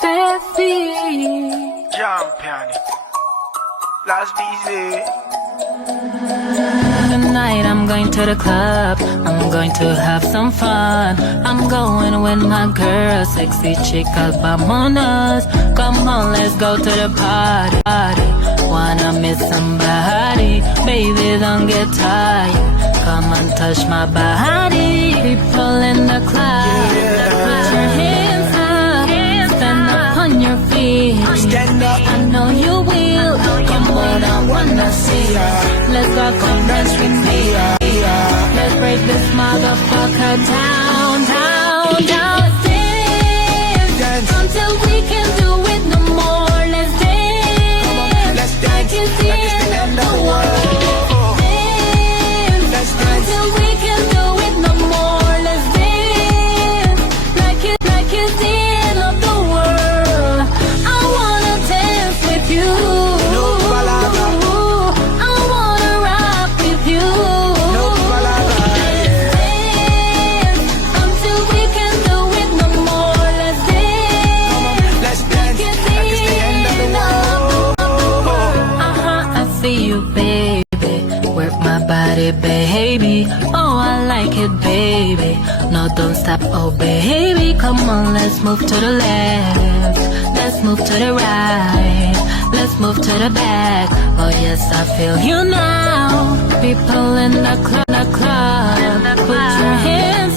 Steffi. Jump on it. Last busy. Tonight I'm going to the club, I'm going to have some fun. I'm going with my girl, sexy chica, vamonos. Come on, let's go to the party. Wanna meet somebody, baby, don't get tired. Come and touch my body. People in the club, put your hands up, stand up on your feet. Stand up. I know you will. Come on, I wanna see ya. Let's go, come dance with me. Let's break this motherfucker down, down, down. Dance until we can't do it no more. Let's dance, Let's dance. like it's the end of the world. Dance until we can't do it no more. Let's dance, like it's the end of the world. I wanna dance with you. No palabra. I wanna rock with you. No palabra. Dance until we can't do it no more. Let's dance. Let's dance. Like it's the end of the world. I see you, baby. Work my body, baby. Oh, I like it, baby. No, don't stop, oh, baby. Come on, let's move to the left. Let's move to the right. Let's move to the back. Oh, yes, I feel you now. People in the club, put your hands